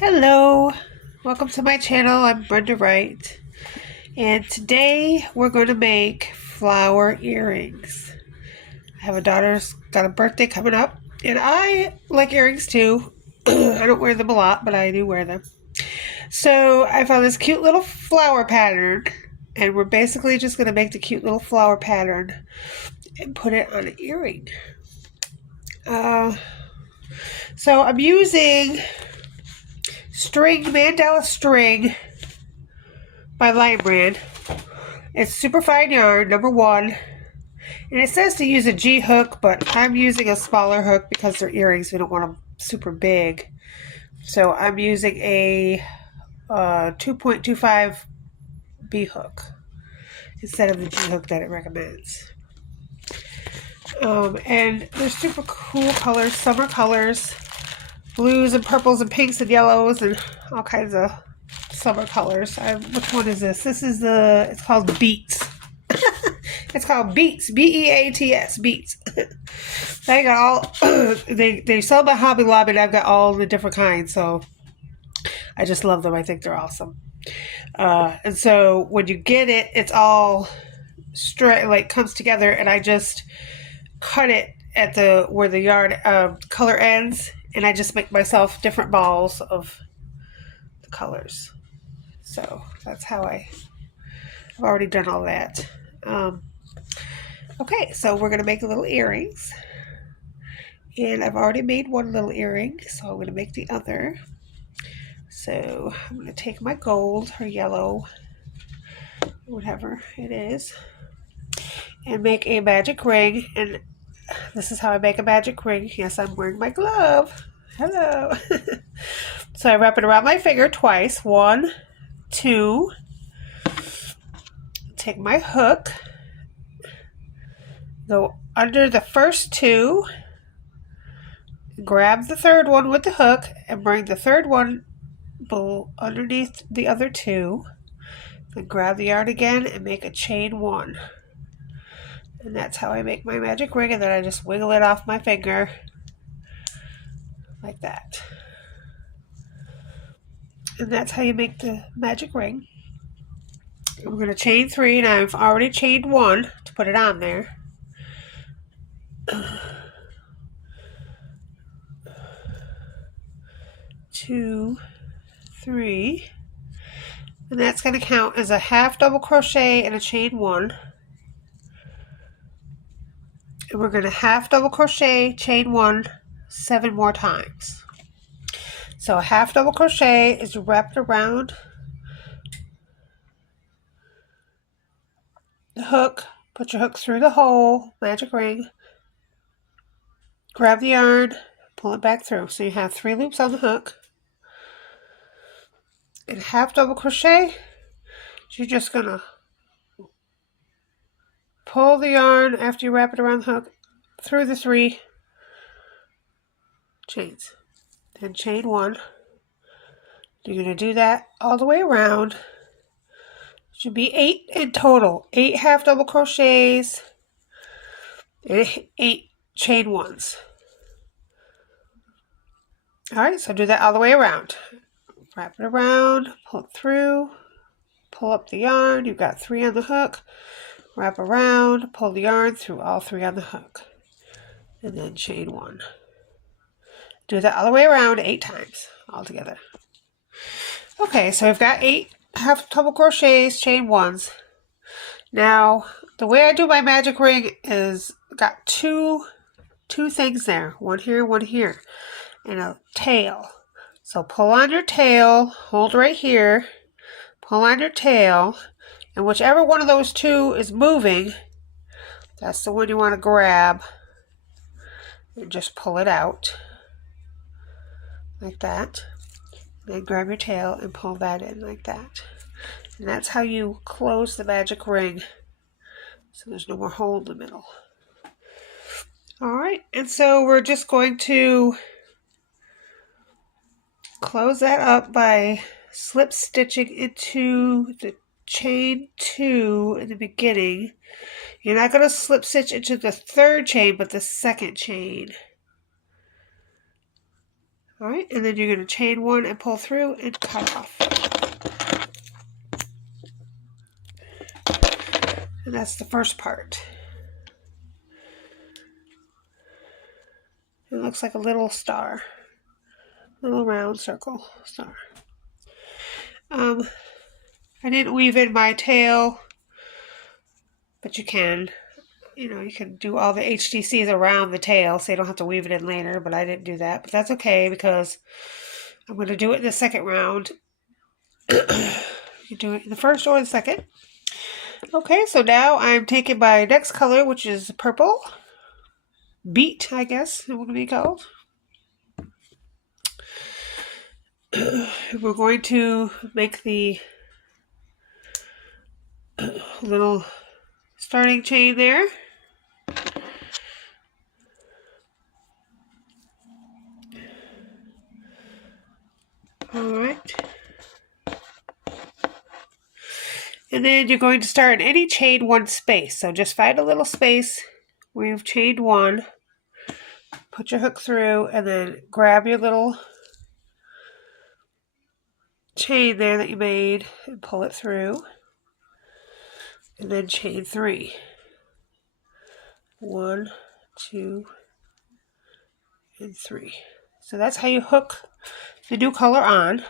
Hello, welcome to my channel. I'm Brenda Wright, and today we're going to make flower earrings. I have a daughter's got a birthday coming up, and I like earrings too. I don't wear them a lot, but I do wear them. So I found this cute little flower pattern, and we're basically just going to make the cute little flower pattern and put it on an earring. So I'm using mandala string by Lion Brand. It's super fine yarn, number one. And it says to use a G hook, but I'm using a smaller hook because they're earrings. We don't want them super big. So I'm using a 2.25 B hook instead of the G hook that it recommends. And they're super cool colors, summer colors, blues and purples and pinks and yellows and all kinds of summer colors. Which one is this? It's called Beats. It's called Beats, B-E-A-T-S, Beats. I got all, they sell by Hobby Lobby, and I've got all the different kinds, so I just love them. I think they're awesome. And so when you get it, it's all straight, like comes together, and I just cut it at where the yarn color ends, and I just make myself different balls of the colors. So that's how I've already done all that. Okay, so we're going to make little earrings. And I've already made one little earring, so I'm going to make the other. So I'm going to take my gold or yellow, whatever it is, and make a magic ring. And this is how I make a magic ring. Yes, I'm wearing my glove. Hello. So I wrap it around my finger twice. 1, 2. Take my hook. Go under the first 2. Grab the third one with the hook and bring the third one underneath the other 2. Then grab the yarn again and make a chain 1. And that's how I make my magic ring, and then I just wiggle it off my finger like that. And that's how you make the magic ring. And we're going to chain 3, and I've already chained 1 to put it on there. 2, 3, and that's going to count as a half double crochet and a chain 1. And we're going to half double crochet, chain 1 7 more times. So a half double crochet is wrapped around the hook. Put your hook through the hole, magic ring, grab the yarn, pull it back through. So you have 3 loops on the hook. And half double crochet, you're just going to pull the yarn after you wrap it around the hook through the 3 chains. Then chain 1. You're going to do that all the way around. Should be 8 in total. 8 half double crochets and 8 chain 1s. Alright, so do that all the way around. Wrap it around, pull it through, pull up the yarn. You've got 3 on the hook. Wrap around, pull the yarn through all 3 on the hook. And then chain 1. Do that all the way around 8 times altogether. Okay, so I've got 8 half double crochets, chain 1s. Now, the way I do my magic ring is got two things there. One here, and a tail. So pull on your tail, hold right here, pull on your tail, and whichever one of those 2 is moving, that's the one you want to grab and just pull it out like that. Then grab your tail and pull that in like that. And that's how you close the magic ring, so there's no more hole in the middle. Alright, and so we're just going to close that up by slip stitching into the chain 2 in the beginning. You're not going to slip stitch into the 3rd chain, but the 2nd chain. All right, and then you're going to chain one and pull through and cut off. And that's the first part. It looks like a little star, little round circle star. I didn't weave in my tail, but you can. You know, you can do all the HDCs around the tail so you don't have to weave it in later, but I didn't do that. But that's okay because I'm going to do it in the second round. You do it in the first or the second. Okay, so now I'm taking my next color, which is purple. Beet, I guess it would be called. We're going to make the little starting chain there. Alright. And then you're going to start in any chain one space. So just find a little space where you've chained one. Put your hook through and then grab your little chain there that you made and pull it through. And then chain 3. 1, 2, and 3. So that's how you hook the new color on.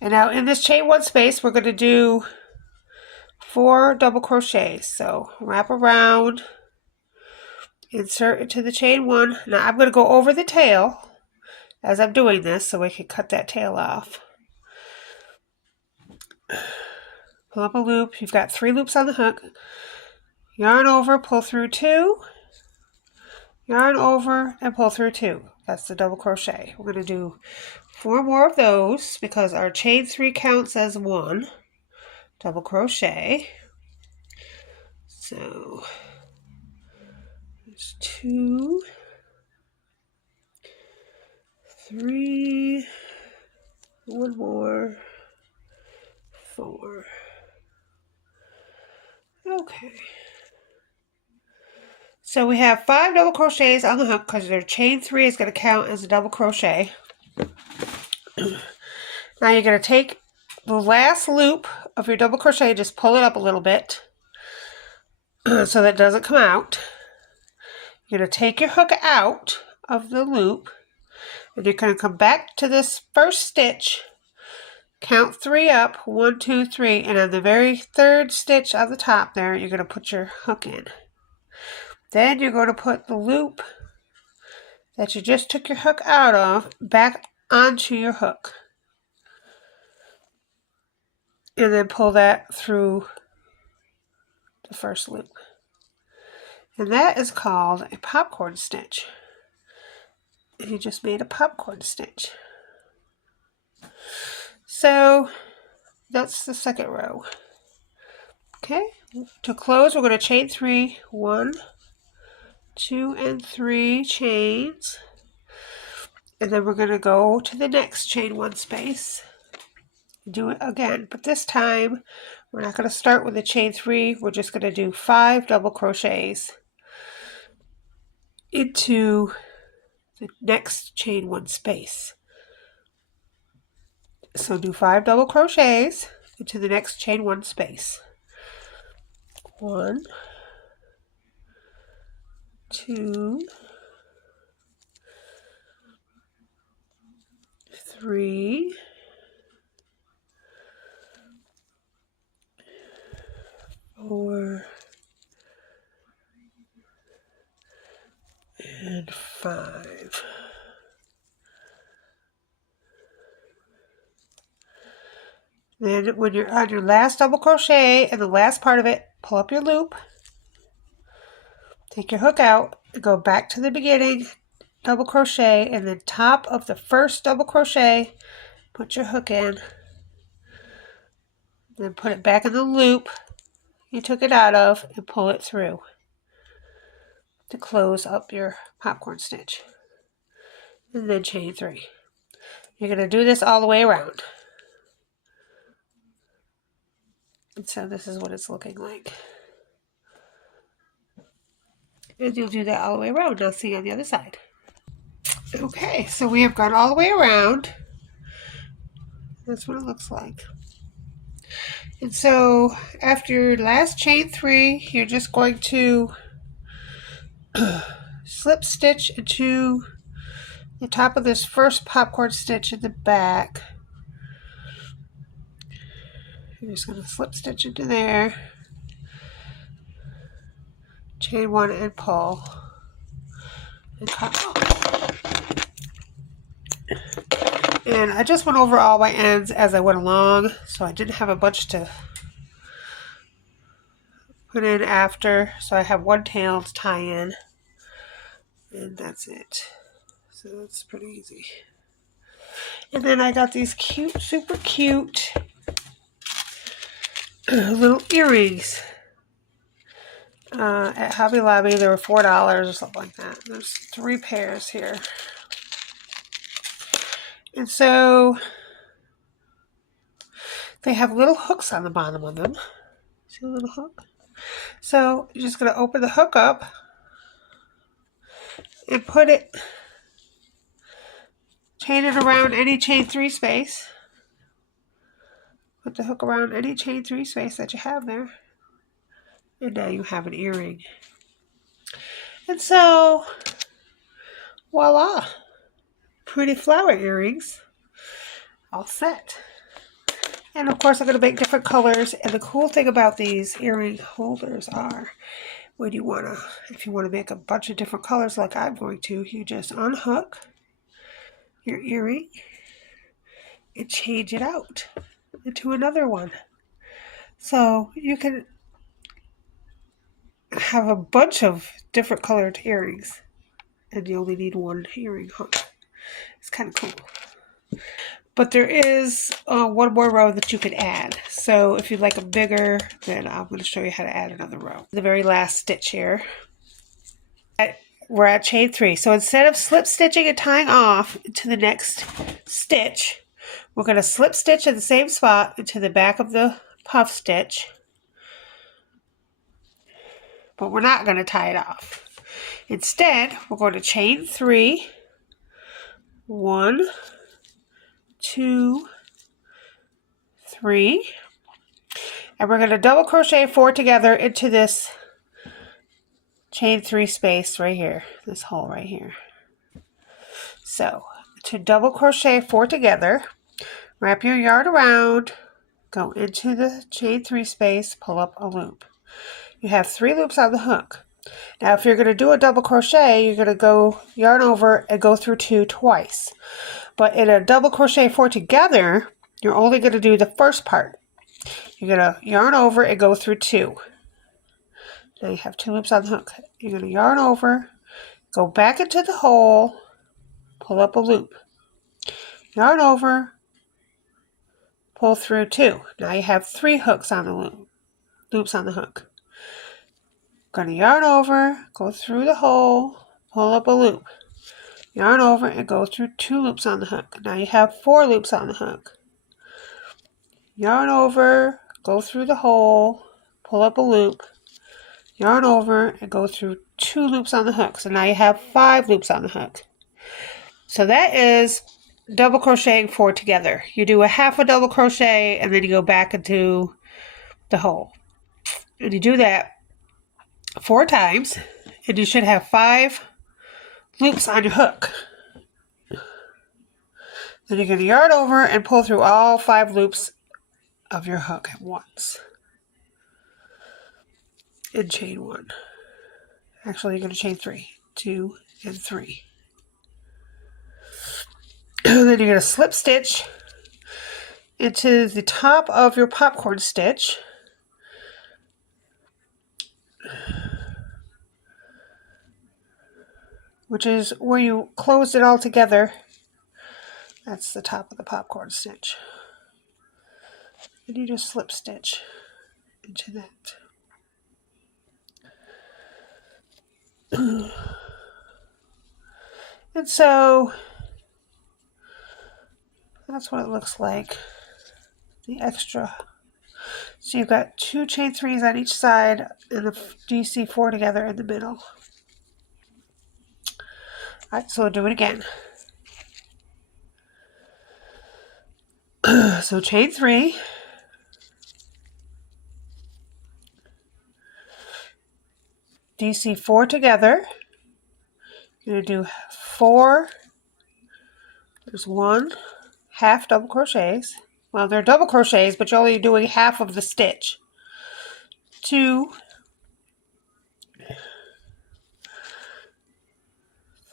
And now in this chain one space, we're going to do 4 double crochets. So wrap around, insert into the chain one. Now I'm going to go over the tail as I'm doing this so we can cut that tail off. Pull up a loop. You've got 3 loops on the hook. Yarn over, pull through 2. Yarn over and pull through 2. That's the double crochet. We're going to do 4 more of those because our chain 3 counts as 1 double crochet. So there's 2, 3, 1 more, 4. Okay. So we have 5 double crochets on the hook because their chain 3 is going to count as a double crochet. Now you're going to take the last loop of your double crochet, just pull it up a little bit so that it doesn't come out. You're going to take your hook out of the loop and you're going to come back to this first stitch, count 3 up, 1, 2, 3, and on the very third stitch on the top there, you're going to put your hook in. Then you're going to put the loop that you just took your hook out of back onto your hook. And then pull that through the first loop. And that is called a popcorn stitch. You just made a popcorn stitch. So that's the second row. Okay, to close we're going to chain 3, 1, 2, and 3 chains. And then we're going to go to the next chain 1 space. Do it again, but this time we're not going to start with a chain 3. We're just going to do 5 double crochets into the next chain 1 space. So do 5 double crochets into the next chain 1 space. 1, 2, 3, 4, and 5. Then when you're on your last double crochet and the last part of it, pull up your loop, take your hook out, and go back to the beginning, double crochet, and the top of the first double crochet, put your hook in, then put it back in the loop you took it out of and pull it through to close up your popcorn stitch. And then chain 3. You're going to do this all the way around. And so this is what it's looking like. And you'll do that all the way around. Now see on the other side. Okay, so we have gone all the way around. That's what it looks like. And so after your last chain 3, you're just going to slip stitch into the top of this first popcorn stitch in the back. You're just going to slip stitch into there, chain 1 and pull, and cut off. And I just went over all my ends as I went along, so I didn't have a bunch to put in after. So I have one tail to tie in, and that's it. So that's pretty easy. And then I got these cute, super cute little earrings at Hobby Lobby. They were $4 or something like that. There's 3 pairs here. And so they have little hooks on the bottom of them. See a little hook? So you're just going to open the hook up and put it, chain it around any chain 3 space. Put the hook around any chain 3 space that you have there. And now you have an earring. And so, voila! Pretty flower earrings. All set. And of course I'm going to make different colors. And the cool thing about these earring holders are, when you want to, if you want to make a bunch of different colors like I'm going to, you just unhook your earring and change it out into another one. So you can have a bunch of different colored earrings and you only need one earring hook. It's kind of cool. But there is one more row that you can add. So if you'd like them bigger, then I'm going to show you how to add another row. The very last stitch here. We're at chain 3. So instead of slip stitching and tying off to the next stitch, we're going to slip stitch in the same spot into the back of the puff stitch. But we're not going to tie it off. Instead, we're going to chain 3. 1, 2, 3. And we're going to double crochet 4 together into this chain 3 space right here, this hole right here. So to double crochet 4 together, wrap your yarn around, go into the chain 3 space, pull up a loop. You have 3 loops on the hook. Now if you're going to do a double crochet, you're going to go yarn over and go through 2 twice. But in a double crochet 4 together, you're only going to do the first part. You're going to yarn over and go through 2. Now you have 2 loops on the hook. You're going to yarn over, go back into the hole, pull up a loop. Yarn over, pull through 2. Now you have 3 hooks on the loop, loops on the hook. Going to yarn over, go through the hole, pull up a loop. Yarn over and go through 2 loops on the hook. Now you have 4 loops on the hook. Yarn over, go through the hole, pull up a loop. Yarn over and go through 2 loops on the hook. So now you have 5 loops on the hook. So that is double crocheting 4 together. You do a half a double crochet and then you go back into the hole. And you do that 4 times and you should have 5 loops on your hook. Then you're going to yarn over and pull through all 5 loops of your hook at once. And chain 1. Actually, you're going to chain 3. 2 and 3. Then you're going to slip stitch into the top of your popcorn stitch. Which is where you closed it all together. That's the top of the popcorn stitch. And you just slip stitch into that. And so that's what it looks like. The extra. So you've got 2 chain 3s on each side and the DC4 together in the middle. All right, so we'll do it again. So chain 3, DC 4 together. You're going to do 4, there's 1, half double crochets. Well, they're double crochets, but you're only doing half of the stitch. 2,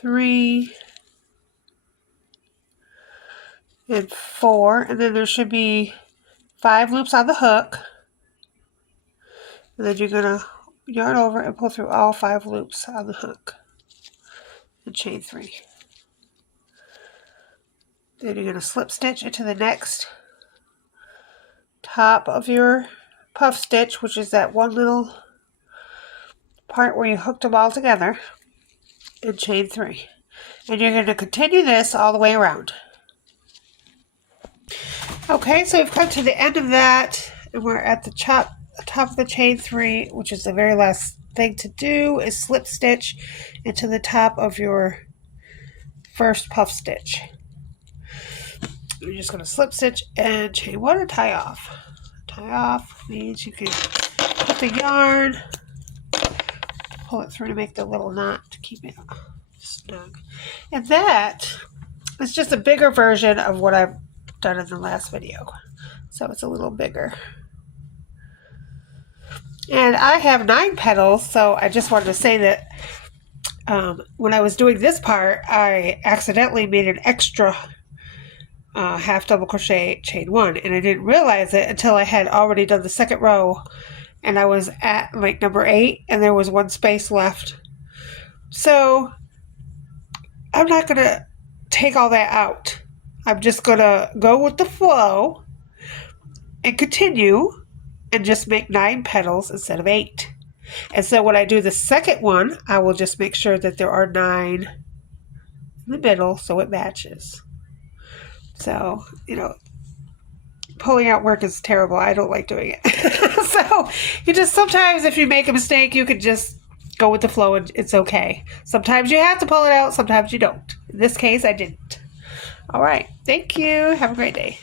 3, and 4, and then there should be 5 loops on the hook. And then you're going to yarn over and pull through all 5 loops on the hook and chain 3. Then you're going to slip stitch into the next top of your puff stitch, which is that one little part where you hooked them all together, and chain 3. And you're going to continue this all the way around. Okay, so we've come to the end of that, and we're at the top of the chain 3, which is the very last thing to do, is slip stitch into the top of your first puff stitch. You're just going to slip stitch and chain 1 and tie off. Tie off means you can put the yarn, pull it through to make the little knot to keep it snug. And that is just a bigger version of what I've done in the last video. So it's a little bigger. And I have 9 petals, so I just wanted to say that when I was doing this part, I accidentally made an extra half double crochet chain 1, and I didn't realize it until I had already done the second row, and I was at like number 8, and there was 1 space left. So I'm not going to take all that out. I'm just going to go with the flow and continue and just make 9 petals instead of 8. And so when I do the second one, I will just make sure that there are 9 in the middle so it matches. So, you know, pulling out work is terrible. I don't like doing it. So you just, sometimes if you make a mistake, you can just go with the flow and it's okay. Sometimes you have to pull it out, sometimes you don't. In this case, I didn't. All right. Thank you. Have a great day.